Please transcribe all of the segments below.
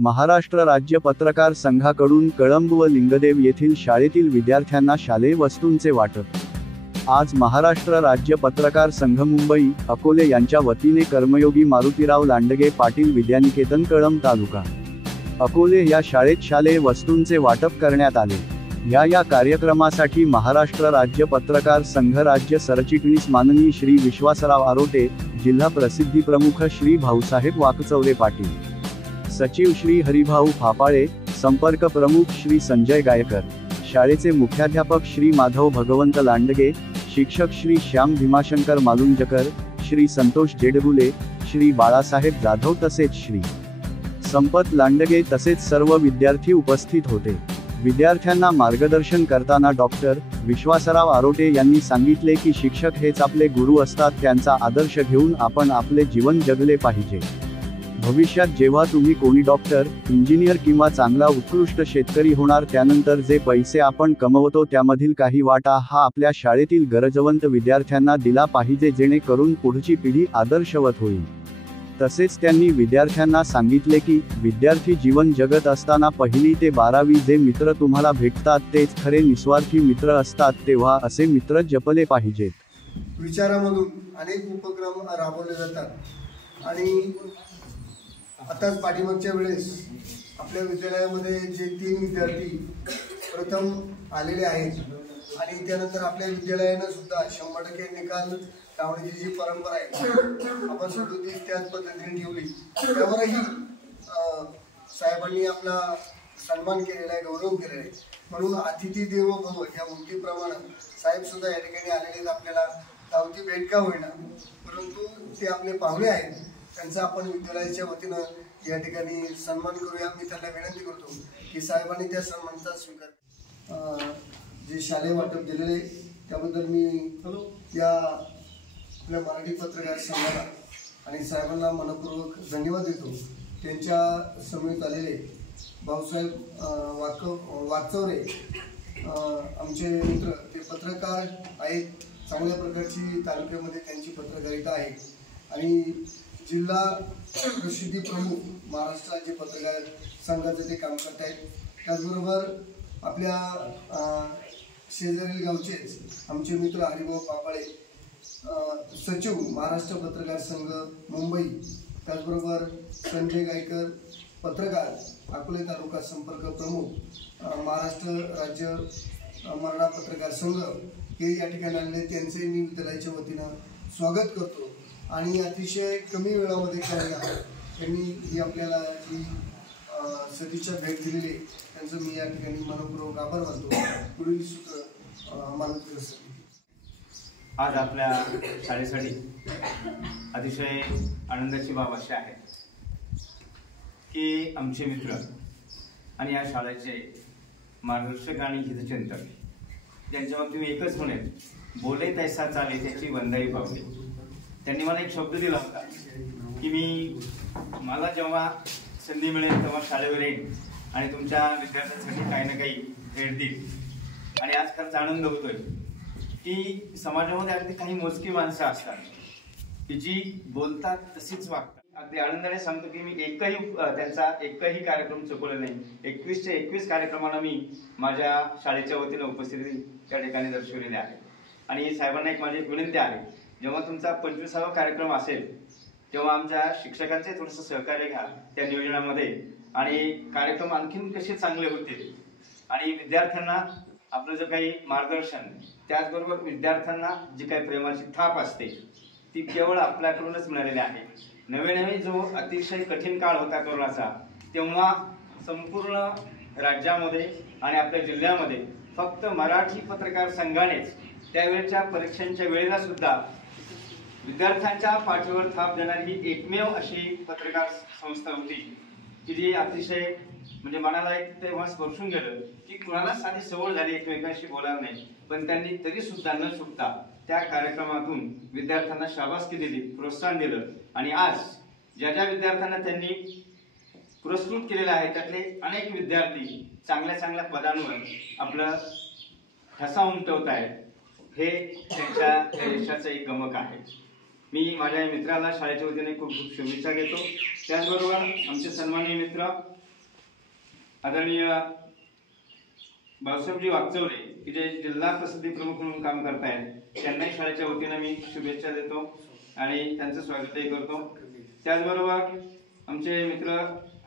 महाराष्ट्र राज्य पत्रकार संघाकडून कळंब व लिंगदेव येथील शाळेतील विद्यार्थ्यांना शालेय वस्तूंचे वाटप। आज महाराष्ट्र राज्य पत्रकार संघ मुंबई अकोले यांच्या वतीने कर्मयोगी मारुतीराव लांडगे पाटील विद्यानिकेतन कळंब तालुका अकोले या शाळेत शालेय वस्तूंचे वाटप करण्यात आले। या कार्यक्रमासाठी महाराष्ट्र राज्य पत्रकार संघ राज्य सरचिटणीस माननीय श्री विश्वासराव आरोटे, जिल्हा प्रसिद्धी प्रमुख श्री भाऊसाहेब वाकचौरे पाटील, सचिव श्री हरिभाऊ फापाळे, संपर्क प्रमुख श्री संजय गायकर, शाळेचे मुख्याध्यापक श्री माधव भगवंत लांडगे, शिक्षक श्री श्याम भीमाशंकर मालुंजकर, श्री संतोष जेडगुले, श्री बाळासाहेब जाधव तसेच श्री संपत लांडगे तसेच सर्व विद्यार्थी उपस्थित होते। विद्यार्थ्यांना मार्गदर्शन करताना डॉक्टर विश्वासराव आरोटे यांनी सांगितले की शिक्षक हेच आपले गुरु असतात, त्यांचा आदर्श घेऊन आपण आपले जीवन जगले पाहिजे। भविष्यात जेव्हा तुम्ही कोणी डॉक्टर, इंजिनियर किंवा चांगला उत्कृष्ट शेतकरी होणार, त्यानंतर जे पैसे आपण कमवतो त्यामधील काही वाटा हा आपल्या शाळेतील गरजवंत विद्यार्थ्यांना दिला पाहिजे, जेणेकरून पुढची पिढी आदर्शवत होईल। तसेच त्यांनी विद्यार्थ्यांना सांगितले की विद्यार्थी जीवन जगत असताना 1ली ते 12वी जे मित्र तुम्हाला भेटतात तेच खरे निस्वार्थी मित्र असतात, तेव्हा असे मित्र जपले पाहिजेत। विचारामधून अनेक उपक्रम राबवले जातात आणि आताच पाठीमागच्या वेळेस आपल्या विद्यालयामध्ये जे 3 विद्यार्थी प्रथम आलेले आहेत आणि त्यानंतर आपल्या विद्यालयाने सुद्धा 100% निकाल लावण्याची जी परंपरा आहे आपण 37 त्याच पद्धतीने ठेवली, त्यावरही साहेबांनी आपला सन्मान केलेला आहे, गौरव केलेला आहे। म्हणून अतिथी देवो भव या उक्तीप्रमाणे साहेब सुद्धा या ठिकाणी आलेले आहेत। आपल्याला धावती भेट का होईना, परंतु ते आपले पाहुणे आहेत, त्यांचा आपण विद्यालयाच्या वतीनं या ठिकाणी सन्मान करूया। मी त्यांना विनंती करतो की साहेबांनी त्या सन्मानाचा स्वीकार जे शालेय वाटप दिलेले त्याबद्दल मी या आपल्या मराठी पत्रकार संघाला आणि साहेबांना मनपूर्वक धन्यवाद देतो। त्यांच्या समेत आलेले भाऊसाहेब वाकचौरे आमचे मित्र, ते पत्रकार आहेत, चांगल्या प्रकारची तालुक्यामध्ये त्यांची पत्रकारिता आहे आणि जिल्हा प्रसिद्धी प्रमुख महाराष्ट्र राज्य पत्रकार संघाचे ते काम करत आहेत। त्याचबरोबर आपल्या शेजारील गावचेच आमचे मित्र हरिभाऊ फापाळे, सचिव महाराष्ट्र पत्रकार संघ मुंबई, त्याचबरोबर संजय गायकर पत्रकार अकोले तालुका संपर्क प्रमुख महाराष्ट्र राज्य मराठा पत्रकार संघ हे या ठिकाणी आलेले, त्यांचे मी विद्यालयाच्या वतीनं स्वागत करतो आणि अतिशय कमी वेळामध्ये त्यांनी ही आपल्याला जी सदिच्छा भेट दिलेली त्यांचं मी या ठिकाणी मनपूर्वक आभार मानतो। पुढील सूत्र माननीय सर। आज आपल्या शाळेसाठी अतिशय आनंदाची बाब अशी आहे की आमचे मित्र आणि या शाळेचे मार्गदर्शक आणि हितचिंतक ज्यांच्या बाबतीत मी एकच म्हणेन, बोले तैसा चाले त्याची वंदाई पावले। त्यांनी मला एक शब्द दिला होता की मला जेव्हा संधी मिळेल तेव्हा शाळेवर येईन आणि तुमच्या विद्यार्थ्यांसाठी काही ना काही भेट देईल। आणि आज खरंच आनंद होतोय की समाजामध्ये अगदी काही मोजकी माणसं असतात की जी बोलतात तशीच वागतात। अगदी आनंदाने सांगतो की मी त्यांचा एकही कार्यक्रम चुकवला नाही। 21च्या 21 कार्यक्रमांना मी माझ्या शाळेच्या वतीने उपस्थिती त्या ठिकाणी दर्शवलेली आहे। आणि साहेबांना एक माझी विनंती आहे, जेव्हा तुमचा 25वा कार्यक्रम असेल तेव्हा आमच्या शिक्षकांचे थोडंसं सहकार्य घ्या त्या नियोजनामध्ये आणि कार्यक्रम आणखीन कसे चांगले होतील आणि विद्यार्थ्यांना आपलं जे काही मार्गदर्शन, त्याचबरोबर विद्यार्थ्यांना जी काही प्रेमाची थाप असते ती केवळ आपल्याकडूनच मिळालेली आहे। नवे जो अतिशय कठीण काळ होता कोरोनाचा, तेव्हा संपूर्ण राज्यामध्ये आणि आपल्या जिल्ह्यामध्ये फक्त मराठी पत्रकार संघानेच त्यावेळच्या परीक्षांच्या वेळेला सुद्धा विद्यार्थ्यांच्या पाठीवर थाप देणारी ही एकमेव अशी पत्रकार संस्था होती की जी अतिशय म्हणजे मनाला एक तेव्हा स्पर्शून गेलं की कुणाला साधी सवय झाली एकमेकांशी बोलायला नाही, पण त्यांनी तरी सुद्धा न चुकता त्या कार्यक्रमातून विद्यार्थ्यांना शाबासकी दिली, प्रोत्साहन दिलं। आणि आज ज्या विद्यार्थ्यांना त्यांनी पुरस्कृत केलेलं आहे त्यातले अनेक विद्यार्थी चांगल्या पदांवर आपलं ठसा उमटवत आहेत, हे त्यांच्या यशाचं एक गमक आहे। मी माझ्या मित्राला शाळेच्या वतीने खूप खूप शुभेच्छा देतो। त्याचबरोबर आमचे सन्माननीय मित्र आदरणीय भाऊसाहेबजी वागचौरे की जे जिल्हा प्रसिद्धी प्रमुख म्हणून काम करतायत त्यांनाही शाळेच्या वतीने मी शुभेच्छा देतो आणि त्यांचं स्वागतही करतो। त्याचबरोबर आमचे मित्र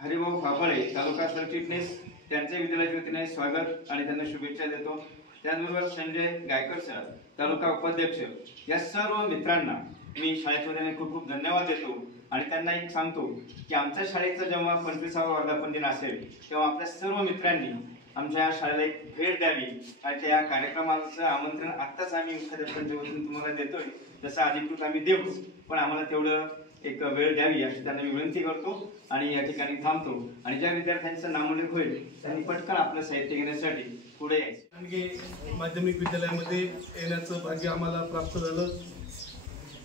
हरिभाऊ फाफळे तालुका सरचिटणीस त्यांचे विद्यालयाच्या वतीने स्वागत आणि त्यांना शुभेच्छा देतो। त्याचबरोबर संजय गायकर सर तालुका उपाध्यक्ष या सर्व मित्रांना मी शाळेच्या वतीने खूप खूप धन्यवाद देतो आणि त्यांना एक सांगतो की आमच्या शाळेचा जेव्हा 25वा वर्धापन दिन असेल तेव्हा आपल्या सर्व मित्रांनी आमच्या शाळेला एक भेट द्यावी आणि त्या कार्यक्रमाचं आमंत्रण आत्ताच आम्ही मुख्याध्यापकांच्या वतीने तुम्हाला देतोय, जसं अधिकृत आम्ही देऊच पण आम्हाला तेवढं एक वेळ द्यावी अशी त्यांना मी विनंती करतो आणि या ठिकाणी थांबतो आणि ज्या विद्यार्थ्यांचा नामोल्लेख होईल त्यांनी पटकन आपलं साहित्य घेण्यासाठी पुढे यायचं। आणखी माध्यमिक विद्यालयामध्ये येण्याचं भाग्य आम्हाला प्राप्त झालं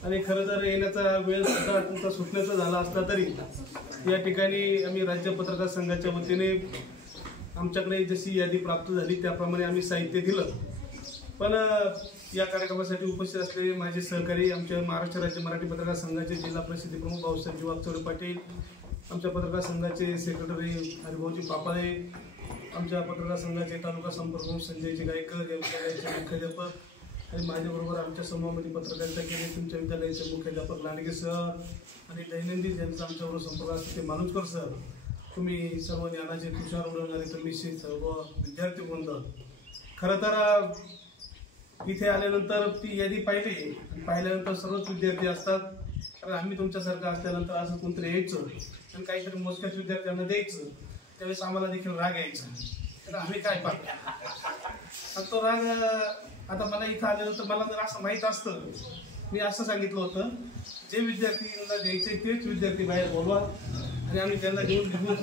आणि खरं तर येण्याचा वेळ सुद्धा तुमचा सुटण्याचा झाला असला तरी या ठिकाणी आम्ही राज्य पत्रकार संघाच्या वतीने आमच्याकडे जशी यादी प्राप्त झाली त्याप्रमाणे आम्ही साहित्य दिलं। पण या कार्यक्रमासाठी उपस्थित असलेले माझे सहकारी आमच्या महाराष्ट्र राज्य मराठी पत्रकार संघाचे जिल्हा प्रसिद्धी प्रमुख भाऊसाहेबजी वागचौरे पाटील, आमच्या पत्रकार संघाचे सेक्रेटरी हरिभाऊजी पापाळे, आमच्या पत्रकार संघाचे तालुका संपर्क प्रमुख संजयजी गायकर, या विद्यालयाचे मुख्याध्यापक आणि माझ्याबरोबर आमच्या समूहामध्ये पत्रकारिता केली तुमच्या विद्यालयाचे मुख्याध्यापक लांडगे सर आणि दैनंदिन ज्यांचा आमच्याबरोबर संपर्क असतो ते मालुसकर सर, तुम्ही सर्व ज्ञानाचे तुषार उडवणारे तुम्ही सर्व विद्यार्थी वृंद, खरं तर इथे आल्यानंतर ती यादी पाहिली आणि पाहिल्यानंतर सर्वच विद्यार्थी असतात कारण आम्ही तुमच्यासारखं असल्यानंतर असं कोणतरी यायचं आणि काहीतरी मोजक्याच विद्यार्थ्यांना द्यायचं त्यावेळेस आम्हाला देखील राग यायचा तर आम्ही काय पाहतो तो राग आता मला इथं आल्यानंतर मला जर असं माहीत असतं मी असं सांगितलं होतं जे विद्यार्थ्यांना द्यायचे तेच विद्यार्थी बाहेर बोलवा आणि आम्ही त्यांना घेऊन घेऊ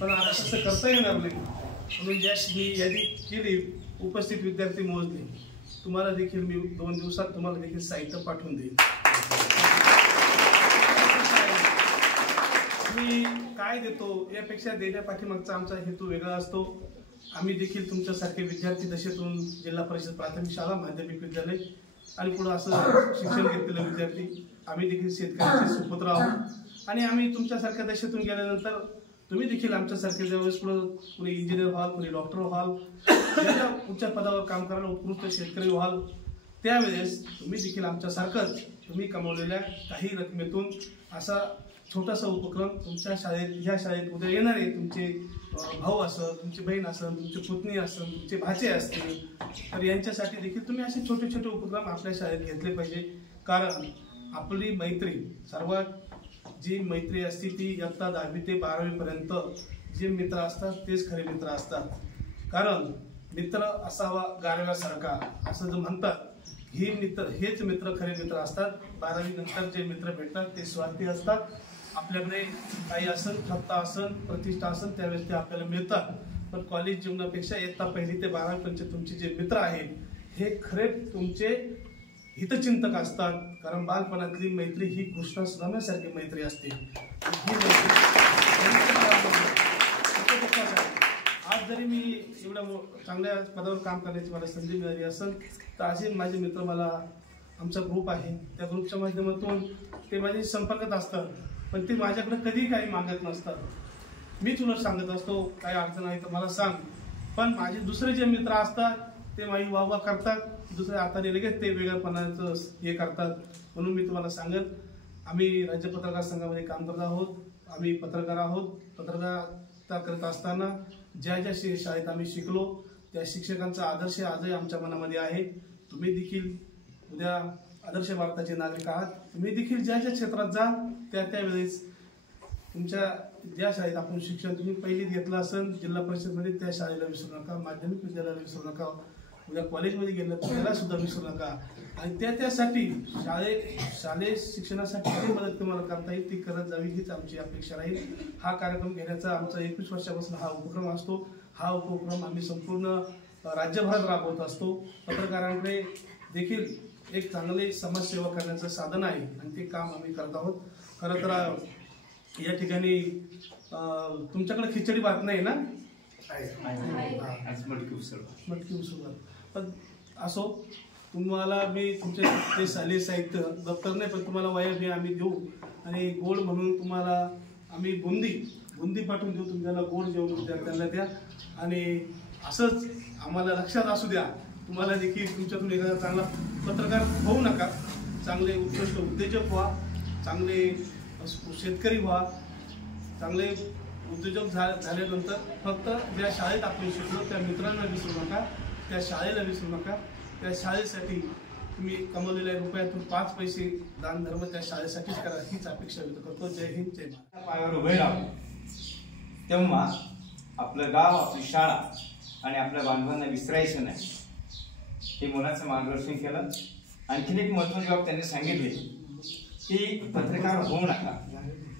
पण आता तसं करता येणार नाही म्हणून ज्या मी यादी केली उपस्थित विद्यार्थी मोजले तुम्हाला देखील मी 2 दिवसात तुम्हाला देखील साहित्य पाठवून देईन। मी काय देतो यापेक्षा देण्या पाठीमागचा आमचा हेतू वेगळा असतो। आम्ही देखील तुमच्यासारखे विद्यार्थी दशेतून जिल्हा परिषद प्राथमिक शाळा माध्यमिक विद्यालय आणि पुढे असं शिक्षण घेतलेले विद्यार्थी आम्ही देखील शेतकऱ्यांचे सुपुत्र आहोत आणि आम्ही तुमच्यासारख्या दशेतून गेल्यानंतर तुम्ही देखील आमच्यासारखे ज्यावेळेस कोणी इंजिनियर व्हाल कोणी डॉक्टर व्हाल ज्या उच्च पदावर काम करायला उत्कृष्ट शेतकरी व्हाल त्यावेळेस तुम्ही देखील आमच्यासारखंच तुम्ही कमवलेल्या काही रकमेतून असा छोटासा उपक्रम तुमच्या शाळेत ह्या शाळेत उद्या येणारे तुमचे भाऊ असेल तुमची बहीण असेल तुमची पुतणी असेल तुमचे भाचे असतील तर यांच्यासाठी देखील तुम्ही असे छोटे छोटे उपक्रम आपल्या शाळेत घेतले पाहिजे कारण आपली मैत्री सर्वात जी मैत्री असते ती इयत्ता 10वी ते 12वी पर्यंत जे मित्र असतात तेच खरे मित्र असतात कारण मित्र असावा गारव्यासारखा असं जे म्हणतात हेच मित्र खरे मित्र असतात। 12वी नंतर जे मित्र भेटतात ते स्वार्थी असतात आपल्याकडे काही असन सत्ता असन प्रतिष्ठा असन त्यावेळेस ते आपल्याला मिळतात पण कॉलेज जीवनापेक्षा इयत्ता 1ली ते 12वी पर्यंत तुमचे जे मित्र आहेत हे खरे तुमचे हितचिंतक असतात कारण बालपणातली मैत्री ही कृष्णा सुदाम्यासारखी मैत्री असते। आज जरी मी एवढ्या चांगल्या पदावर काम करण्याची मला संधी मिळाली असेल तर असे माझे मित्र मला आमचा ग्रुप आहे त्या ग्रुपच्या माध्यमातून ते माझे संपर्कात असतात पण ते माझ्याकडे कधी काही मागत नसतात मी तुला सांगत असतो काही अडचण आहे तर मला सांग पण माझे दुसरे जे मित्र असतात ते माझी वाहवा करतात दुसऱ्या हाताने लगेच ते वेगळेपणाचं हे करतात म्हणून मी तुम्हाला सांगेल आम्ही राज्य पत्रकार संघामध्ये काम करत आहोत आम्ही पत्रकार आहोत पत्रकारिता करत असताना ज्या ज्या शाळेत आम्ही शिकलो त्या शिक्षकांचा आदर्श आजही आमच्या मनामध्ये आहे। तुम्ही देखील उद्या आदर्श भारताचे नागरिक आहात तुम्ही देखील ज्या ज्या क्षेत्रात जा त्यावेळेस तुमच्या ज्या शाळेत आपण शिक्षण तुम्ही पहिलीत घेतलं असेल जिल्हा परिषदमध्ये त्या शाळेला विसरू नका माध्यमिक विद्यालयाला विसरू नका उद्या कॉलेजमध्ये गेलं तर त्याला सुद्धा विसरू नका आणि त्यासाठी शालेय शिक्षणासाठी जी मदत तुम्हाला करता येईल ती करत जावी हीच आमची अपेक्षा राहील। हा कार्यक्रम घेण्याचा आमचा 21 वर्षापासून हा उपक्रम असतो हा उपक्रम आम्ही संपूर्ण राज्यभरात राबवत असतो। पत्रकारांकडे देखील एक चांगले समाजसेवा करण्याचं साधन आहे आणि ते काम आम्ही करत आहोत। खरं तर या ठिकाणी तुमच्याकडे खिचडी भात नाही ना मटकी उसळ पण असो तुम्हाला मी तुमचे ते शालेय साहित्य दप्तर नाही पण तुम्हाला वह्या आम्ही देऊ आणि गोड म्हणून तुम्हाला आम्ही बुंदी बुंदी पाठवून देऊ, तुम्ही त्याला गोड जेवण विद्यार्थ्यांना द्या आणि असंच आम्हाला लक्षात असू द्या, तुम्हाला देखील तुमच्यातून एखादा चांगला पत्रकार होऊ नका, चांगले उत्कृष्ट उद्योजक व्हा, चांगले शेतकरी व्हा, चांगले उद्योजक झाल्यानंतर फक्त ज्या शाळेत आपण शिकलो त्या मित्रांना विसरू नका, त्या शाळेला विसरू नका. त्या शाळेसाठी तुम्ही कमवलेल्या रुपयातून 5 पैसे दान धर्म त्या शाळेसाठीच करा, हीच अपेक्षा व्यक्त करतो. जय हिंद, जय महाराष्ट्र. पायावर उभे राहू तेव्हा आपलं गाव, आपली शाळा आणि आपल्या बांधवांना विसरायचं नाही, हे मुलाचं मार्गदर्शन केलं. आणखीन एक महत्त्वाची बाब त्यांनी सांगितली की पत्रकार होऊ नका,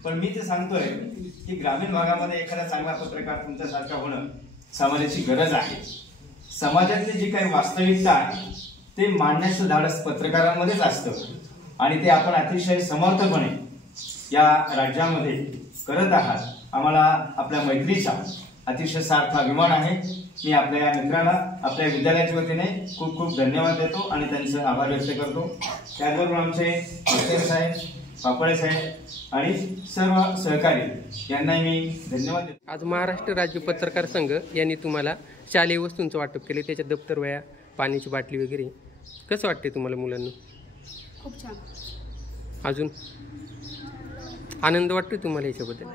पण मी ते सांगतोय की ग्रामीण भागामध्ये एखादा चांगला पत्रकार तुमच्यासारखा होणं समाजाची गरज आहे. समाजातली जी काही वास्तविकता आहे ते मांडण्याचं धाडस पत्रकारांमध्येच असतं आणि ते आपण अतिशय समर्थपणे या राज्यामध्ये करत आहात. आम्हाला आपल्या मैत्रीचा अतिशय सार्थ अभिमान आहे. मी आपल्या या मित्राला आपल्या विद्यालयाच्या वतीने खूप खूप धन्यवाद देतो आणि त्यांचे आभार व्यक्त करतो. त्याचबरोबर आमचे डॉक्टर साहेब, पापळे साहेब आणि सर्व सहकारी यांनाही मी धन्यवाद देतो. आज महाराष्ट्र राज्य पत्रकार संघ यांनी तुम्हाला शालेय वस्तूंचं वाटप केले, त्याच्यात दप्तर, वह्या, पाण्याची बाटली वगैरे. कसं वाटते तुम्हाला मुलांना? खूप छान. अजून आनंद वाटतोय तुम्हाला याच्याबद्दल?